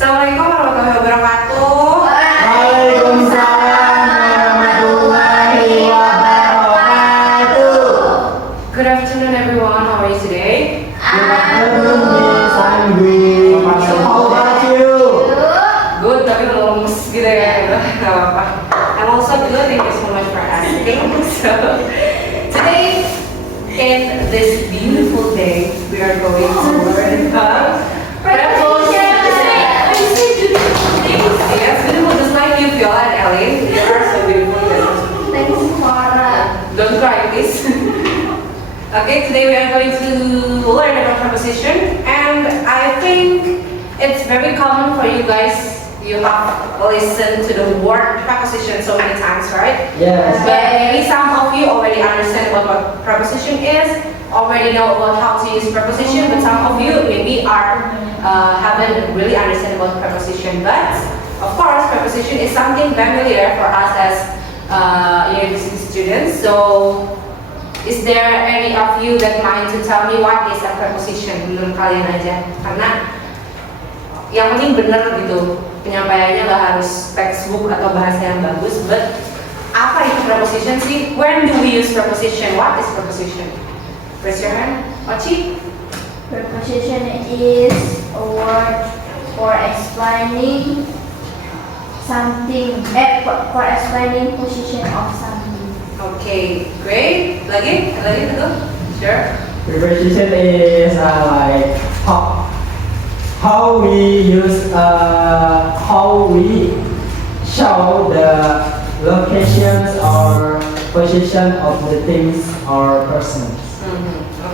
Assalamualaikum warahmatullahi wabarakatuh. Waalaikumsalam warahmatullahi wabarakatuh. Good afternoon everyone, how are you today? Good afternoon, Miss Anggi. How about you? Good, tapi lemes gitu ya, gak apa-apa. I'm also good, thank you so much for asking. So, today, in this beautiful day, we are going to learn about preposition. Yes, beautiful, just like you, Viola and Ellen. You are so beautiful. Thanks, Farah. Don't cry, please. Okay, today we are going to learn about preposition, and I think it's very common for you guys. You have listened to the word preposition so many times, right? Yes. But maybe some of you already understand what preposition is, already know about how to use preposition, but some of you maybe haven't really understand about preposition. But of course, preposition is something familiar for us as university students. So, is there any of you that mind to tell me what is a preposition? Menurut kalian aja, karena yang penting bener gitu, penyampaiannya nggak harus textbook atau bahasa yang bagus. But apa itu preposition sih? When do we use preposition? What is preposition? Raise your hand. Oci? Preposition is a word for explaining something, for explaining position of something. Okay, great. Lagi betul? Sure. Preposition is like how we use how we show the locations or position of the things or persons.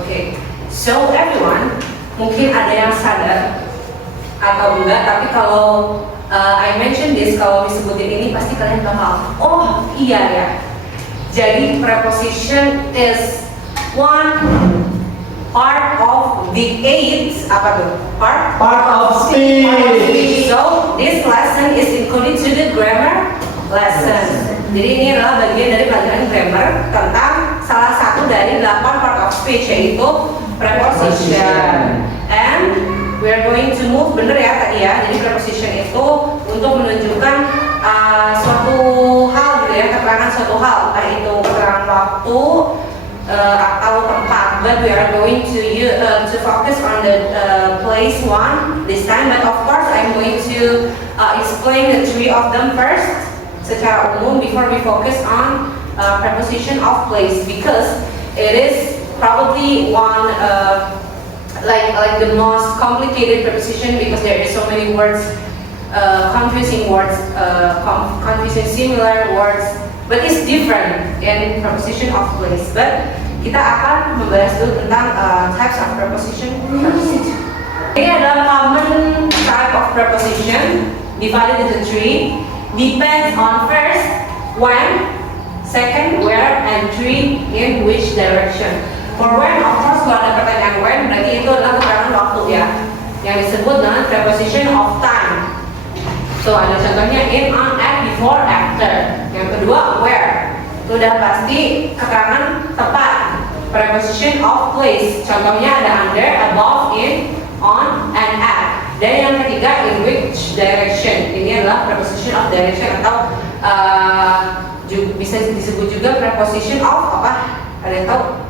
Okay. So everyone, mungkin ada yang sadar atau enggak, tapi kalau I mention this, kalau disebutin ini pasti kalian bakal, oh iya ya. Jadi preposition is one part of the eight, apa tuh? Part of speech. So this lesson is included to the grammar lesson. Jadi ini adalah bagian dari pelajaran grammar tentang salah satu dari 8 part of speech, yaitu preposition. And we are going to move, bener ya tadi ya. Jadi preposition itu untuk menunjukkan suatu hal gitu ya, keterangan suatu hal, entah itu keterangan waktu atau tempat. But we are going to focus on the place one this time. But of course I'm going to explain the three of them first secara umum before we focus on preposition of place, because it is probably one like the most complicated preposition, because there is so many words, confusing words, confusing similar words, but it's different in preposition of place. But kita akan membahas dulu tentang types of preposition first. Ini adalah common type of preposition divided into three. Depends on first, when, second, where, and three, in which direction. For when, of course, kalau ada pertanyaan when, berarti itu adalah keterangan waktu ya, yang disebut dengan preposition of time. So ada contohnya in, on, at, before, after. Yang kedua, where, itu udah pasti keterangan tempat. Preposition of place, contohnya ada under, above, in, on, and at. Dan yang ketiga, in which direction. Ini adalah preposition of direction, atau bisa disebut juga preposition of apa? Ada yang tahu?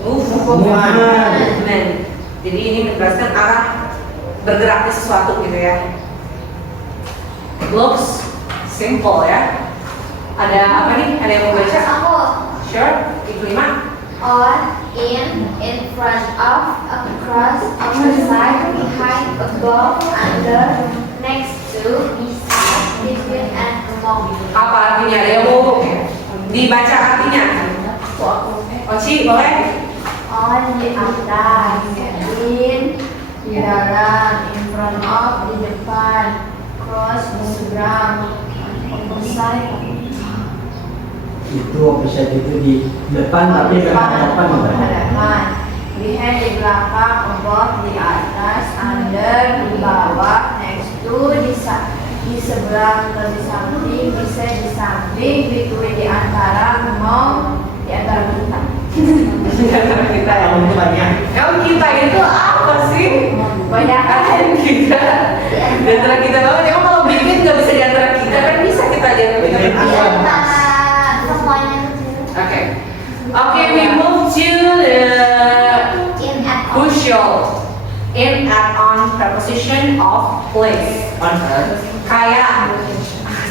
Movement. Jadi ini menjelaskan arah bergeraknya sesuatu gitu ya. Looks simple ya. Ada apa nih? Ada yang mau baca? Aku. Sure. Itu 5. On, in front of, across, opposite, behind, above, under, next to, beside, between, and among. Apa artinya? Ada yang mau dibaca artinya? Oci, boleh? On di atas, in di dalam, in front of di depan, cross di seberang, opposite Itu opposite itu di depan tapi berhadapan. Behind di belakang, above di atas, under di bawah, next to di seberang atau di samping, bisa di samping, between di antara, among di antara kita. Kita ya. Emang kita itu apa sih? Banyak Kita. Di antara kita semuanya. Okay, we move to the In at all. crucial in add-on preposition of place. On earth. Kayak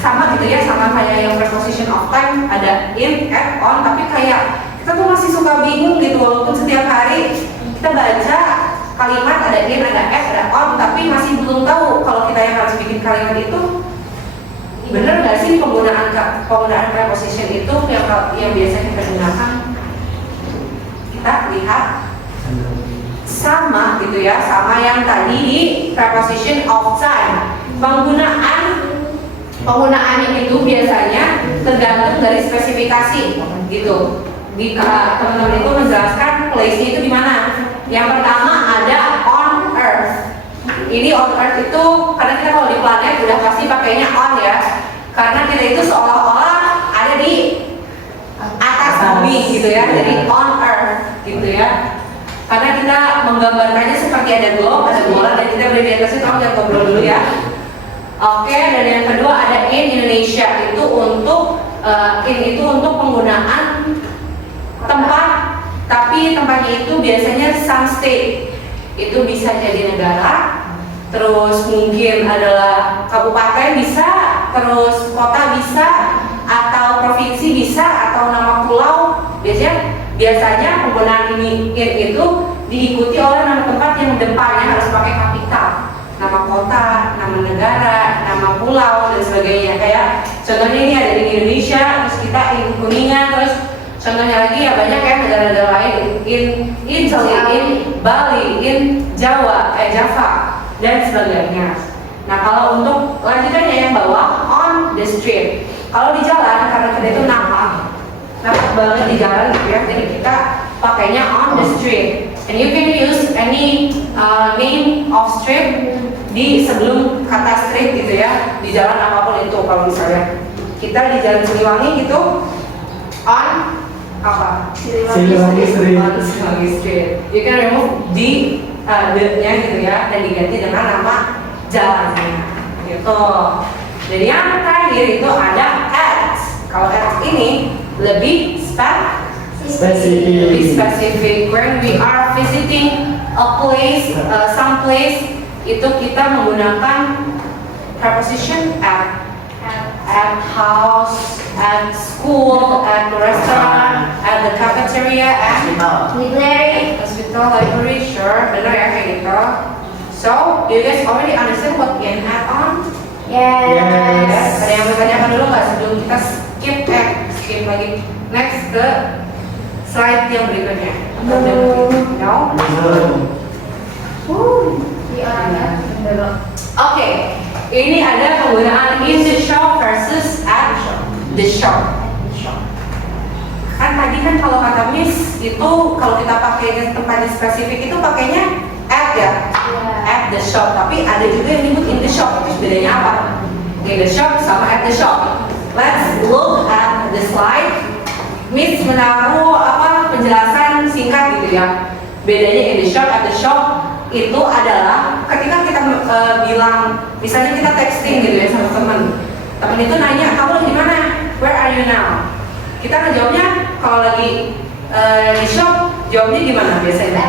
sama gitu ya, sama kayak yang preposition of time ada in, at, on, tapi kayak kita tuh masih suka bingung gitu walaupun setiap hari kita baca kalimat ada in, ada at, ada on, tapi masih belum tahu kalau kita yang harus bikin kalimat itu bener nggak sih penggunaan preposition itu yang biasa kita gunakan. Kita lihat sama gitu ya, sama yang tadi di preposition of time. Penggunaannya itu biasanya tergantung dari spesifikasi gitu. Di teman-teman itu menjelaskan place-nya itu di mana. Yang pertama ada on earth. Ini on earth itu karena kita kalau di planet udah pasti pakainya on ya. Karena kita itu seolah-olah ada di atas bumi gitu ya. Jadi on earth gitu ya. Karena kita menggambarkannya seperti ada globe, ada bola, dan kita berada di atas itu. Kamu jangan ngobrol dulu ya. Oke, dan yang kedua ada in Indonesia itu untuk penggunaan tempat, tapi tempatnya itu biasanya some state. Itu bisa jadi negara, terus mungkin adalah kabupaten bisa, terus kota bisa, atau provinsi bisa, atau nama pulau. Biasanya penggunaan in itu diikuti oleh nama tempat yang depannya harus pakai kapital. Nama kota, nama negara, nama pulau, dan sebagainya. Kayak contohnya ini ada di Indonesia, terus kita in Kuningan, terus contohnya lagi ya banyak ya negara-negara lain in Italy, in Bali, in Java, dan sebagainya. Nah kalau untuk lanjutannya yang bawah on the street. Kalau di jalan karena kita itu nampak banget di jalan gitu ya, jadi kita pakainya on the street. And you can use any name of street di sebelum kata street gitu ya, di jalan apapun itu. Kalau misalnya kita di jalan Siliwangi gitu, on apa? Siliwangi Street. On Siliwangi Street. You can remove the-nya gitu ya, dan diganti dengan nama jalannya gitu. Jadi yang terakhir itu ada at. Kalau at ini lebih specific. When we are visiting a place, some place, itu kita menggunakan preposition at house, at school, at restaurant, at the cafeteria, at hospital, library, sure, benar ya kayak gitu. So, do you guys already understand what in at on? Yes. Ada yang bertanyakan dulu nggak sebelum kita skip lagi next ke slide yang berikutnya? No? Oke, ini ada penggunaan in the shop versus at the shop. Kan tadi kan kalau kata Miss itu kalau kita pakai tempatnya spesifik itu pakainya at ya, at the shop. Tapi ada juga yang disebut in the shop. Terus bedanya apa? In the shop sama at the shop. Let's look at the slide. Miss menaruh penjelasan singkat gitu ya. Bedanya in the shop, at the shop itu adalah ketika kita bilang, misalnya kita texting gitu ya sama teman itu nanya, kamu lagi di mana? Where are you now? Kita ngejawabnya kalau lagi di shop, jawabnya gimana biasanya?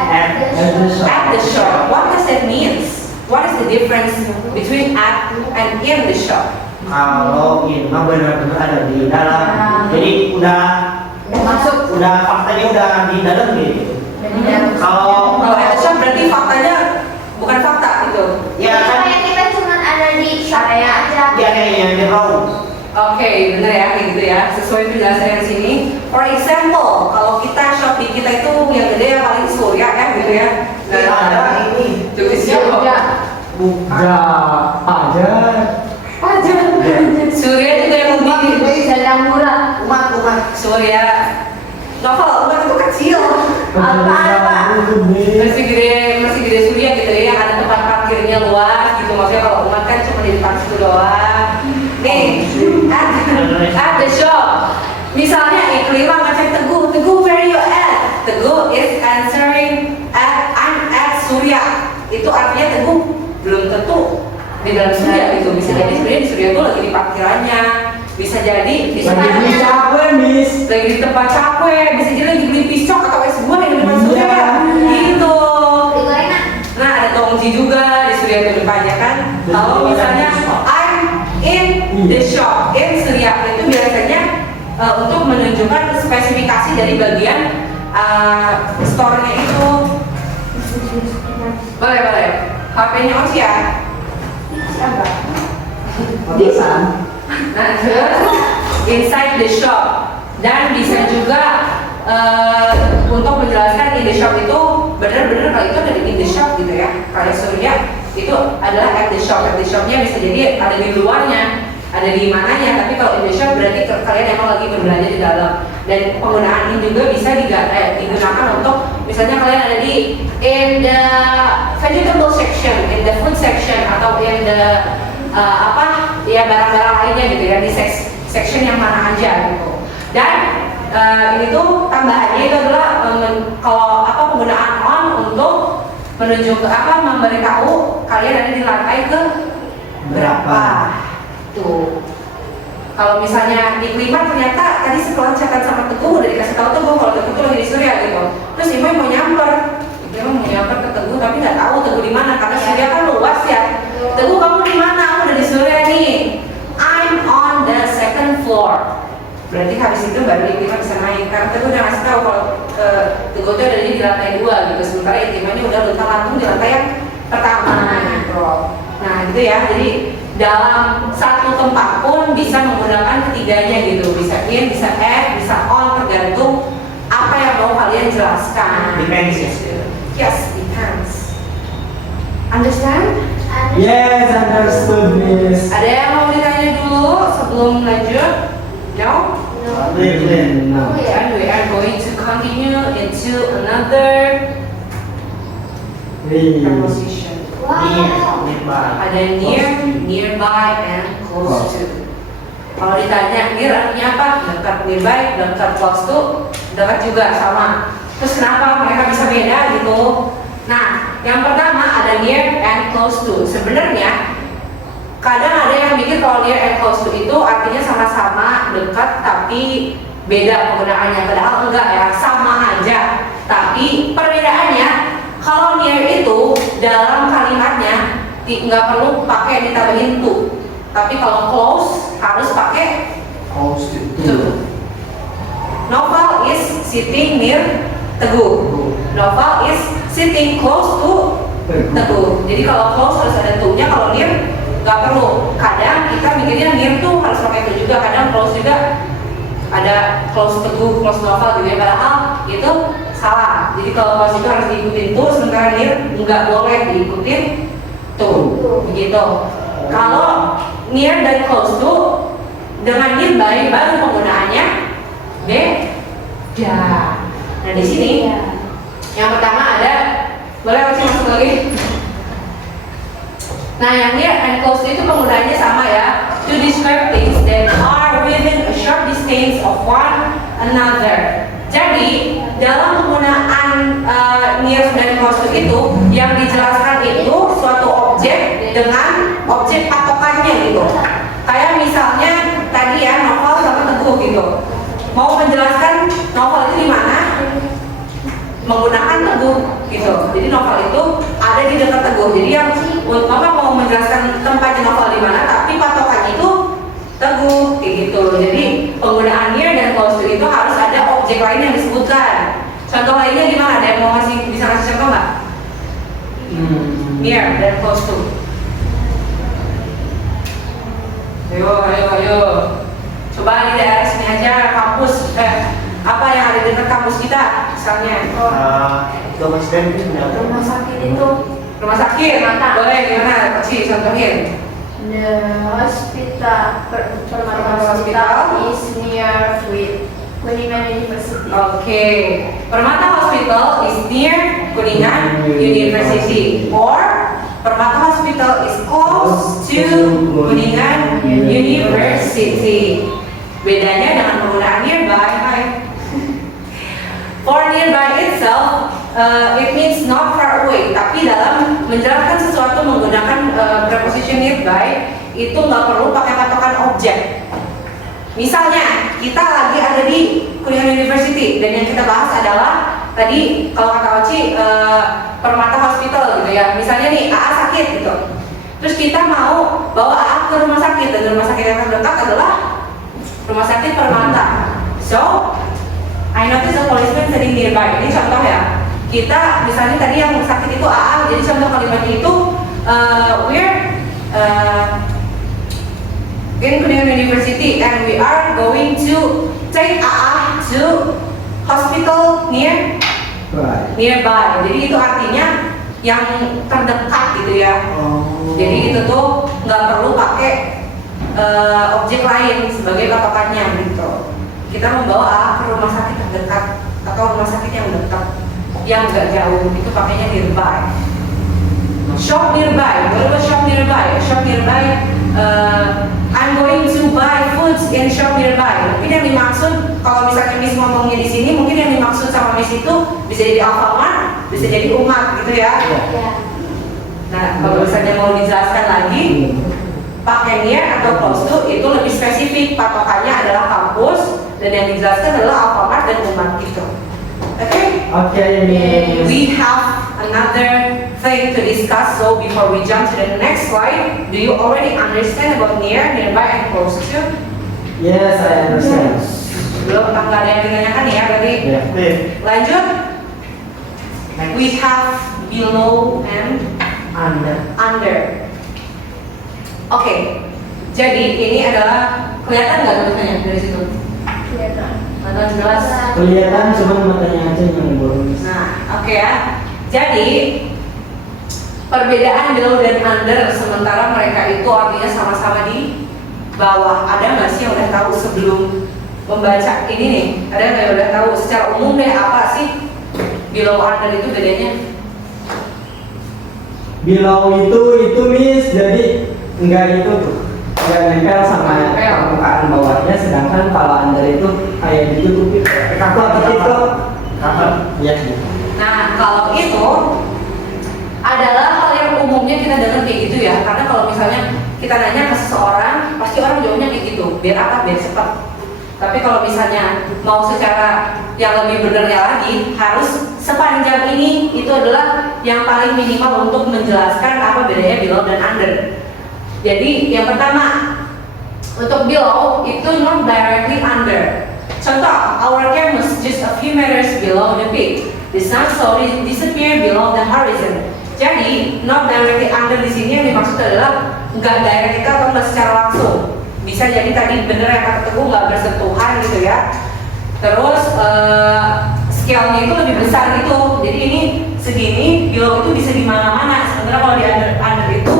At the shop. What does that means? What is the difference between at and in the shop? Kalau in mah benar-benar ada di dalam, jadi udah masuk, udah faktanya udah di dalam gitu. Kalau at the shop berarti faktanya bukan fakta gitu. ya kan kita cuma ada di shop aja. dia kayak di raw. Oke, benar ya, kayak gitu ya, sesuai penjelasannya di sini. For example, kalau kita Shopee kita itu yang gede yang paling Surya ya, gitu ya. Ada ini Jogja. Pajak. Surya juga yang lebih Sedang murah. umat Surya. Novel, umat itu kecil. Masih gede Surya gitu ya, yang ada tempat parkirnya luas gitu. Maksudnya kalau umat kan cuma di depan situ doang. Nih, at the shop. Misalnya Iklima ngecek Teguh, where you at? Teguh is answering I'm at Surya. Itu artinya Teguh belum tentu di dalam Surya gitu. Bisa jadi sebenarnya di Surya itu lagi di parkirannya, Bisa jadi di Lagi di sekolahnya capek, Miss. lagi di tempat capek, bisa jadi lagi beli pisau atau es buah yang di depan Iya. Surya, gitu. Gorengan. Nah ada tongji juga di Surya itu depannya kan. Kalau misalnya I'm in the shop, in Surya itu biasanya untuk menunjukkan spesifikasi dari bagian store-nya itu. Boleh. HP-nya Oci ya. Siapa? Otosan. Nah, terus inside the shop dan bisa juga untuk menjelaskan in the shop itu benar-benar kalau itu ada di in the shop gitu ya. Kalau Surya itu adalah at the shop. At the shopnya bisa jadi ada di luarnya, ada di mananya. Tapi kalau in the shop berarti kalian emang lagi berbelanja di dalam. Dan penggunaan ini juga bisa digunakan untuk misalnya kalian ada di in the vegetable section, in the food section atau in the barang-barang lainnya gitu ya, di section yang mana aja gitu. Dan ini tuh tambahannya itu adalah kalau penggunaan on untuk menunjukkan memberitahu kalian ada di lantai ke berapa. Tuh. Kalau misalnya di kelima ternyata tadi setelah catatan sama Teguh udah dikasih tahu Teguh kalau Teguh tuh lagi di Surya gitu. Terus Ibu mau nyamper, Ibu mau nyamper ke Teguh tapi nggak tahu Teguh di mana karena Surya kan luas ya. Teguh kamu di mana? Aku udah di Surya nih. I'm on the second floor. Berarti habis itu baru Intima bisa naik. Karena Teguh udah ngasih tahu kalau Teguh tuh ada di lantai 2 gitu. Sementara Intima ini udah luntang-lantung di lantai yang pertama gitu. Nah gitu ya. Jadi dalam satu tempat pun bisa menggunakan ketiganya gitu. Bisa in, bisa add, bisa on tergantung apa yang mau kalian jelaskan. Depends ya. Yes, depends. Understand? Yes, understood, Miss. Ada yang mau ditanya dulu sebelum lanjut? No? No. And we are going to continue into another preposition. Ada near, nearby, and close to. Kalau ditanya near artinya apa? Dekat, nearby, dekat, close to, dekat juga sama. Terus kenapa mereka bisa beda gitu? Nah, yang pertama ada near and close to. Sebenarnya kadang ada yang mikir kalau near and close to itu artinya sama-sama dekat tapi beda penggunaannya. Padahal enggak ya, sama aja. Tapi perbedaannya kalau near itu dalam kalimatnya nggak perlu pakai ditambahin to. Tapi kalau close harus pakai to. Novel is sitting near Teguh. Novel is sitting close to Teguh. Jadi kalau close harus ada to-nya, kalau near nggak perlu. Kadang kita mikirnya near tuh harus pakai to juga, kadang close juga ada close Teguh, close Novel gitu ya. Padahal itu salah. Jadi kalau close itu harus diikutin to, sementara near nggak boleh diikutin to. Begitu. Kalau near dan close to dengan nearby baru penggunaannya beda. Nah di sini yang pertama ada, boleh masuk lagi. Nah yang near and close itu penggunaannya sama ya, to describe things that are within a short distance of one another. Jadi dalam penggunaan near dan close to itu yang dijelaskan itu suatu objek dengan objek patokannya gitu. Kayak misalnya tadi ya Novel sama Teguh gitu. Mau menjelaskan Novel itu di mana? Menggunakan Teguh gitu. Jadi Novel itu ada di dekat Teguh. Jadi yang Novel mau menjelaskan tempatnya Novel di mana, tapi patokannya itu Teguh kayak gitu. Jadi penggunaan near dan close to itu harus ada objek lain yang disebutkan. Contoh lainnya gimana? Ada yang mau bisa ngasih contoh nggak? Near dan close to. Ayo. Coba di daerah sini aja kampus, apa yang ada di dekat kampus kita, misalnya. Domisili itu Rumah sakit itu. Rumah sakit, boleh gimana? Ci, contohin. The hospital, Permata Hospital is near with Kuningan University. Oke, Permata Hospital is near Kuningan University, or Permata Hospital is close to Kuningan University. Bedanya dengan penggunaan nearby. For nearby itself, it means not far away. Tapi dalam menjelaskan sesuatu menggunakan preposition nearby itu nggak perlu pakai patokan objek. Misalnya kita lagi ada di kuliah university dan yang kita bahas adalah tadi kalau kata Oci Permata Hospital gitu ya. Misalnya nih AA sakit gitu. Terus kita mau bawa AA ke rumah sakit dan rumah sakit yang terdekat adalah rumah sakit Permata. So, I notice a policeman sitting nearby. Ini contoh ya. Kita misalnya tadi yang sakit itu AA, jadi contoh kalimatnya itu we're in Kuningan University and we are going to take AA to hospital nearby. Jadi itu artinya yang terdekat gitu ya. Jadi itu tuh nggak perlu pakai objek lain sebagai patokannya gitu. Kita membawa AA ke rumah sakit terdekat atau rumah sakit yang dekat, yang nggak jauh, itu pakainya nearby. Shop nearby, what about shop nearby? Shop nearby, I'm going to buy foods in shop nearby. Mungkin yang dimaksud, kalau misalnya Miss ngomongnya di sini, mungkin yang dimaksud sama Miss itu bisa jadi Alfamart, bisa jadi umat gitu ya. Nah, kalau misalnya mau dijelaskan lagi, pakai near atau close to itu lebih spesifik, patokannya adalah kampus dan yang dijelaskan adalah Alfamart dan umat gitu. Okay, Miss. We have another thing to discuss. So before we jump to the next slide, do you already understand about near, nearby, and close to? Yes, I understand. Belum, nggak ada yang ditanyakan ya berarti. Yeah. Lanjut. We have below and under. Oke. Jadi ini adalah kelihatan nggak tulisannya dari situ? Kelihatan. Atau jelas? Kelihatan cuma matanya aja yang belum. Nah, oke ya. Jadi perbedaan below dan under sementara mereka itu artinya sama-sama di bawah. Ada nggak sih yang udah tahu sebelum membaca ini nih? Ada nggak yang udah tahu secara umum deh apa sih below under itu bedanya? Below itu Miss, jadi enggak itu tuh. Enggak nempel sama permukaan bawahnya, sedangkan kalau under itu kayak ditutupi cover gitu. Cover. Ya. Nah, kalau itu adalah hal yang umumnya kita dengar kayak gitu ya. Karena kalau misalnya kita nanya ke seseorang, pasti orang jawabnya kayak gitu. Biar apa? Biar cepat. Tapi kalau misalnya mau secara yang lebih benernya lagi, harus sepanjang ini itu adalah yang paling minimal untuk menjelaskan apa bedanya below dan under. Jadi yang pertama, untuk below itu not directly under. Contoh, our campus just a few meters below the peak. The sun slowly disappear below the horizon. Jadi, not directly under di sini yang dimaksud adalah nggak direct atau nggak secara langsung. Bisa jadi tadi bener yang kata Teguh nggak bersentuhan gitu ya. Terus scale-nya itu lebih besar gitu. Jadi ini segini, below itu bisa di mana-mana. Sementara kalau di under itu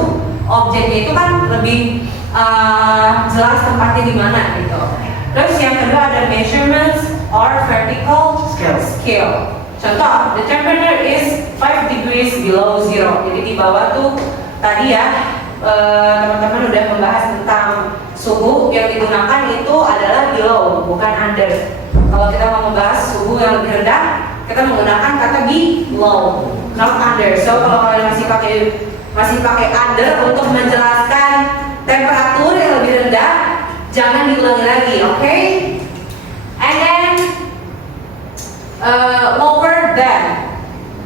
objeknya itu kan lebih jelas tempatnya di mana gitu. Terus yang kedua ada measurements or vertical scale. Contoh, the temperature is 5 degrees below zero. Jadi di bawah tuh tadi ya teman-teman udah membahas tentang suhu yang digunakan itu adalah below, bukan under. Kalau kita mau membahas suhu yang lebih rendah, kita menggunakan kata below, not under. So kalau kalian masih pakai under untuk menjelaskan temperatur yang lebih rendah, jangan diulangi lagi, oke? And then lower than.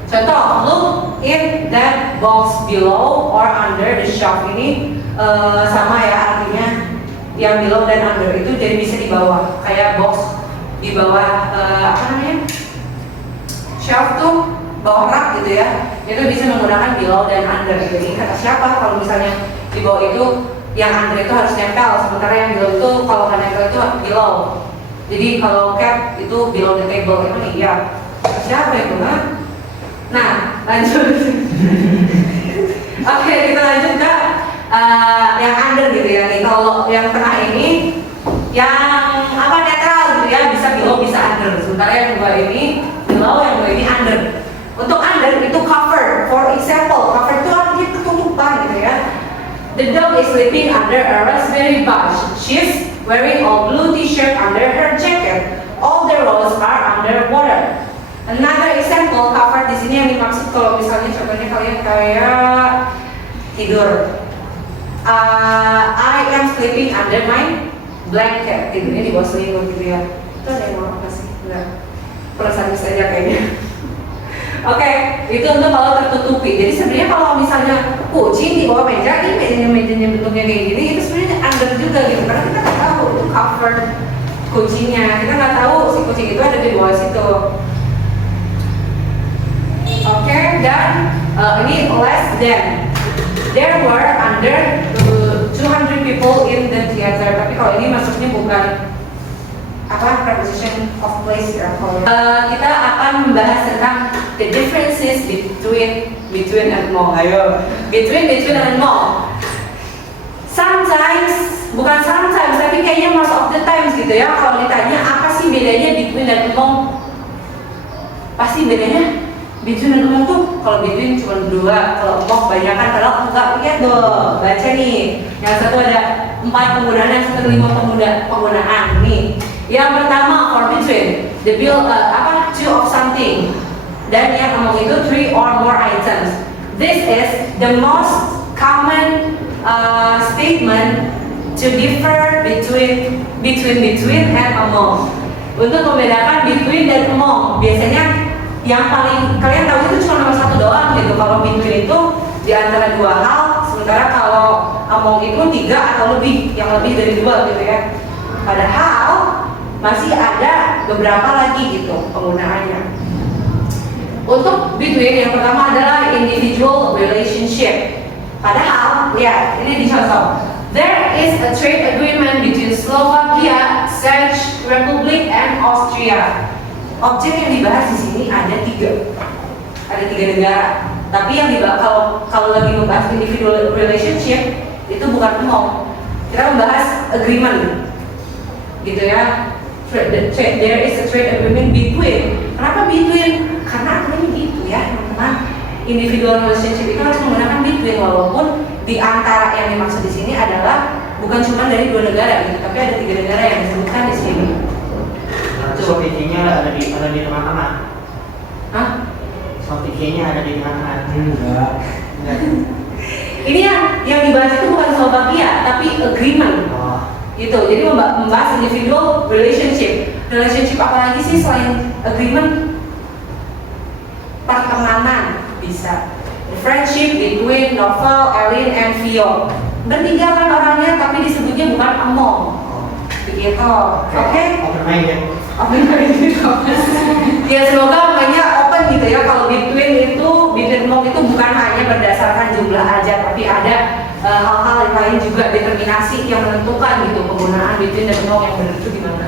Contoh, look in that box below or under the shelf. Ini sama ya artinya, yang below dan under itu jadi bisa di bawah, kayak box di bawah apa namanya? Shelf tuh bawah rak gitu ya. Itu bisa menggunakan below dan under. Jadi kata siapa kalau misalnya di bawah itu yang under itu harus nempel, sementara yang below itu kalau nggak nempel itu below. Jadi kalau cap itu below the table, emang iya. Siapa itu kan? Nah, lanjut. Oke, kita lanjut ke yang under gitu ya nih. Kalau yang tengah ini yang apa netral gitu ya, bisa below bisa under. Sementara yang dua ini below, yang dua ini under. Untuk under itu cover. For example, cover itu artinya ketutupan gitu ya. The dog is sleeping under a raspberry bush. She's wearing a blue t-shirt under her jacket. All the roads are underwater. Another example, cover di sini yang dimaksud kalau misalnya contohnya kalian kayak tidur. I am sleeping under my blanket gitu, ini di bawah selimut gitu ya. Itu ada yang mau apa sih? Enggak, perasaan saja kayaknya. Oke, itu untuk kalau tertutupi. Jadi sebenarnya kalau misalnya kucing di bawah meja, ini mejanya bentuknya kayak gini, itu sebenarnya under juga gitu, karena kita nggak tahu itu covered kucingnya, kita nggak tahu si kucing itu ada di bawah situ. Oke, dan ini less than. There were under 200 people in the theater. Tapi kalau ini maksudnya bukan apa preposition of place ya. Kita akan membahas tentang the differences between and among. Ayo. Between and among. Sometimes, bukan sometimes, tapi kayaknya most of the times gitu ya. Kalau ditanya apa sih bedanya between dan among, pasti bedanya between dan among tuh kalau between cuma 2, kalau among kebanyakan. Kalau enggak, lihat dong, baca nih. Yang satu ada 4 penggunaan, yang satu 5 penggunaan nih. Yang pertama for between, the two of something, dan yang among itu 3 or more items. This is the most common statement to differ between and among. Untuk membedakan between dan among, biasanya yang paling kalian tahu itu cuma nomor 1 doang gitu. Kalau between itu di antara 2 hal, sementara kalau among itu 3 atau lebih, yang lebih dari 2 gitu ya. Padahal masih ada beberapa lagi gitu penggunaannya. Untuk between yang pertama adalah individual relationship. Padahal, ya ini dicontoh. There is a trade agreement between Slovakia, Czech Republic, and Austria. Objek yang dibahas di sini ada 3 negara. Tapi yang dibahas kalau lagi membahas individual relationship itu bukan among. Kita membahas agreement, gitu ya. There is a trade agreement between. Kenapa between? Karena artinya gitu ya teman-teman. Individual relationship itu harus menggunakan between, walaupun di antara yang dimaksud di sini adalah bukan cuma dari 2 negara gitu, tapi ada 3 negara yang disebutkan di sini. Sofikinya ada di tengah-tengah. Hah? Sofikinya ada di tengah-tengah. Enggak. Ini yang dibahas itu bukan Slovakia, tapi agreement. Oh. Gitu. Jadi membahas individual relationship. Relationship apa lagi sih selain agreement? Pertemanan bisa. Friendship between Novel, Elin, and Vio. Bertiga kan orangnya, tapi disebutnya bukan among. Begitu. Oke? Open minded. Open minded. Ya semoga makanya open gitu ya. Kalau between among itu bukan hanya berdasarkan jumlah aja, tapi ada hal-hal yang lain juga, determinasi yang menentukan gitu penggunaan between dan among yang benar itu gimana.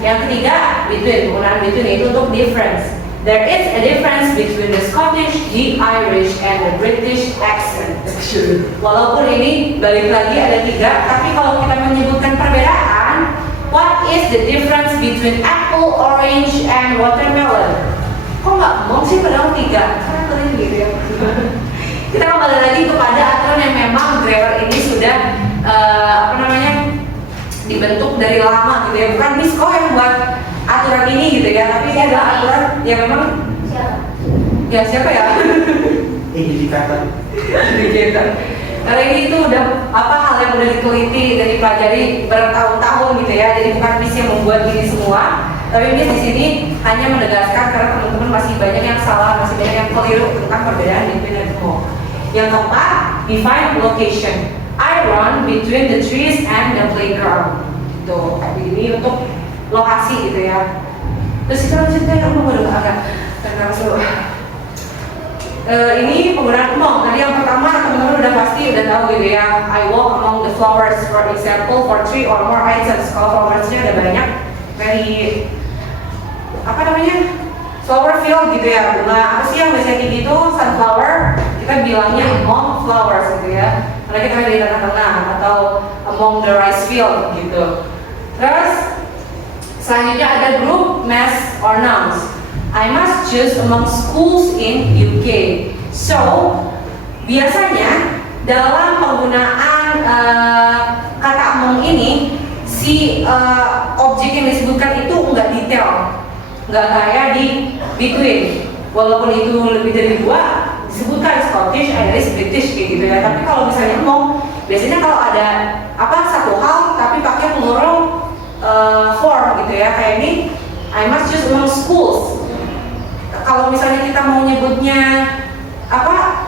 Yang ketiga, penggunaan between itu untuk difference. There is a difference between the Scottish, the Irish, and the British accent. Walaupun ini balik lagi ada 3, tapi kalau kita menyebutkan perbedaan, what is the difference between apple, orange, and watermelon? Kok nggak ngomong sih padahal 3? Karena kalian gitu ya. Kita kembali lagi kepada aturan yang memang grammar ini sudah dibentuk dari lama gitu ya. Bukan Miss Ko yang buat aturan ini gitu ya, tapi ini adalah aturan yang memang siapa ya? Indikator. Karena ini itu udah hal yang udah diteliti dan dipelajari bertahun-tahun gitu ya. Jadi bukan Miss yang membuat ini semua, tapi Miss di sini hanya menegaskan karena teman-teman masih banyak yang salah, masih banyak yang keliru tentang perbedaan between dan among. Yang keempat, define location. I run between the trees and the playground. Tuh, ini untuk lokasi gitu ya. Terus kita lanjutkan kamu baru agak langsung. Ini penggunaan among. Tadi yang pertama teman-teman udah pasti udah tahu gitu ya. I walk among the flowers, for example, for 3 or more items. Kalau flowersnya ada banyak, dari flower field gitu ya. Bunga apa sih yang biasanya kayak gitu? Sunflower. Kita bilangnya among flowers gitu ya. Karena kita ada di tengah-tengah, atau among the rice field gitu. Terus selanjutnya ada group, mass, or nouns. I must choose among schools in UK. So, biasanya dalam penggunaan kata among ini, si objek yang disebutkan itu nggak detail, nggak kayak di between. Walaupun itu lebih dari 2, disebutkan Scottish, Irish, British kayak gitu ya. Tapi kalau misalnya among, biasanya kalau ada satu hal tapi pakai plural kayak ini, I must choose among schools. Kalau misalnya kita mau nyebutnya apa,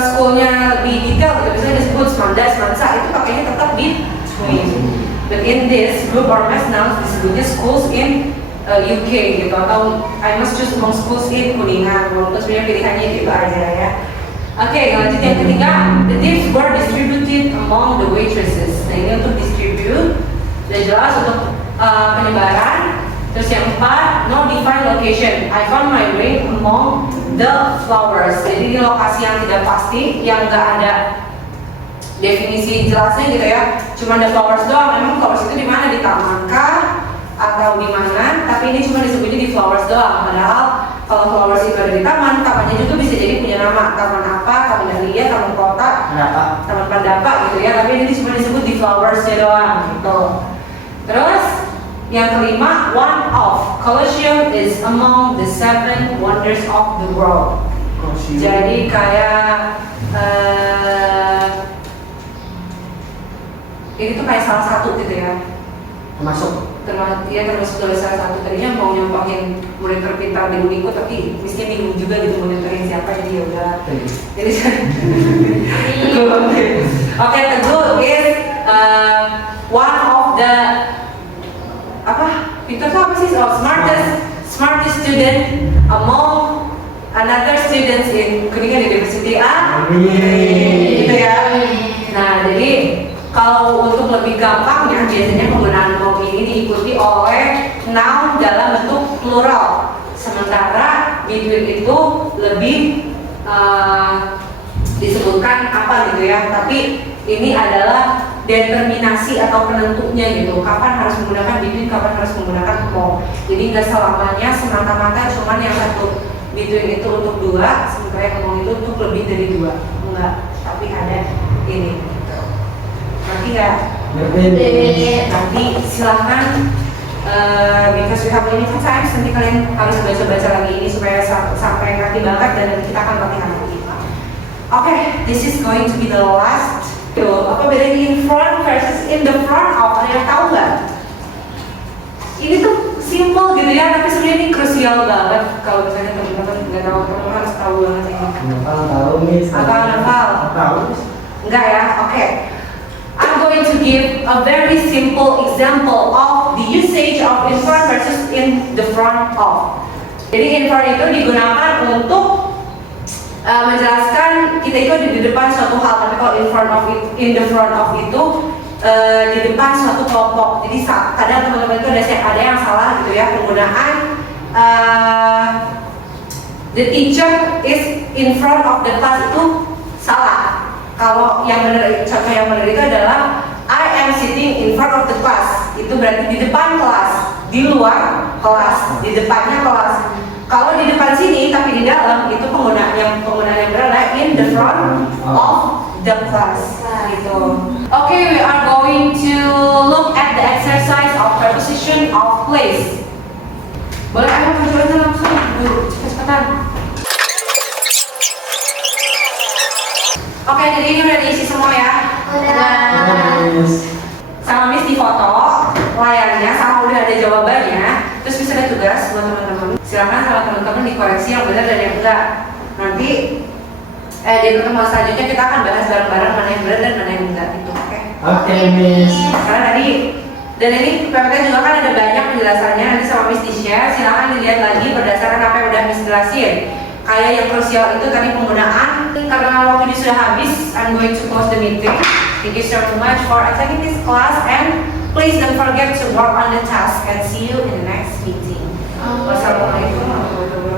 schoolnya lebih detail, gitu, misalnya disebut Semanda, Semansa, itu pakainya tetap between. But in this group or mass nouns disebutnya schools in UK gitu, atau I must choose among schools in Kuningan. Walaupun sebenarnya pilihannya itu aja ya. Oke, lanjut yang ketiga, the tips were distributed among the waitresses. Nah ini untuk distribute, udah jelas untuk penyebaran. Terus yang keempat, no defined location. I found my way among the flowers. Jadi ini lokasi yang tidak pasti, yang nggak ada definisi jelasnya gitu ya. Cuma ada flowers doang. Memang flowers itu di mana? Di taman kah? Atau di mana? Tapi ini cuma disebutnya di flowers doang. Padahal kalau flowers itu ada di taman, tamannya juga bisa jadi punya nama. Taman apa? Taman Dahlia, taman kota, taman Pandapa gitu ya. Tapi ini cuma disebut di flowersnya doang gitu. Terus yang kelima, one of Colosseum is among the 7 wonders of the world. Jadi kayak ini tuh kayak salah satu gitu ya. Termasuk Termasuk salah satu. Tadinya mau nyompahin murid terpintar di Uniku, tapi misalnya bingung juga gitu mau nyompahin siapa, jadi ya udah. Jadi oke, Teguh is one of the pintar tuh apa sih? Smartest student among another students in Kuningan University. Gitu ya. Nah, jadi kalau untuk lebih gampangnya biasanya penggunaan among ini diikuti oleh noun dalam bentuk plural. Sementara between itu lebih disebutkan apa gitu ya. Tapi ini adalah determinasi atau penentunya gitu. Kapan harus menggunakan between, kapan harus menggunakan among. Jadi nggak selamanya semata-mata cuman yang satu between itu untuk 2, sementara yang among itu untuk lebih dari 2. Enggak, tapi ada ini. Nanti nggak? Nanti silahkan, because we have limited time, nanti kalian harus baca-baca lagi ini supaya sampai ngerti banget dan nanti kita akan latihan lagi. Oke, this is going to be the last. Apa bedanya in front versus in the front of? Ada yang tahu nggak? Ini tuh simple gitu ya, tapi sebenarnya ini krusial banget. Kalau misalnya teman-teman nggak tahu, teman-teman harus tahu banget ini. Tahu nih. Apa hafal? tahu. Enggak ya? Oke. I'm going to give a very simple example of the usage of in front versus in the front of. Jadi in front itu digunakan untuk menjelaskan kita itu ada di depan suatu hal, tapi kalau in the front of itu di depan suatu kelompok. Jadi kadang teman-teman itu ada yang salah gitu ya penggunaan the teacher is in front of the class itu salah. Kalau yang benar, contoh yang benar itu adalah I am sitting in front of the class. Itu berarti di depan kelas, di luar kelas, di depannya kelas. Kalau di depan sini tapi di dalam itu penggunaan yang benar adalah in the front of the class gitu. Okay, we are going to look at the exercise of preposition of place. Boleh ayo aja langsung dulu cepet-cepetan. Oke, jadi ini udah diisi semua ya. Sama Miss di foto layarnya, sama udah ada jawabannya. Terus bisa ada tugas buat teman-teman. Silakan sama teman-teman dikoreksi yang benar dan yang enggak. Nanti di pertemuan selanjutnya kita akan bahas bareng-bareng mana yang benar dan mana yang enggak itu, oke? Oke, Miss. Karena tadi dan ini PPT juga kan ada banyak penjelasannya, nanti sama Miss di-share. Silakan dilihat lagi berdasarkan apa yang udah Miss jelasin. Kayak yang krusial itu tadi penggunaan. Karena waktu ini sudah habis, I'm going to close the meeting. Thank you so much for attending this class and please don't forget to work on the task and see you in the next meeting. Wassalamualaikum warahmatullahi wabarakatuh.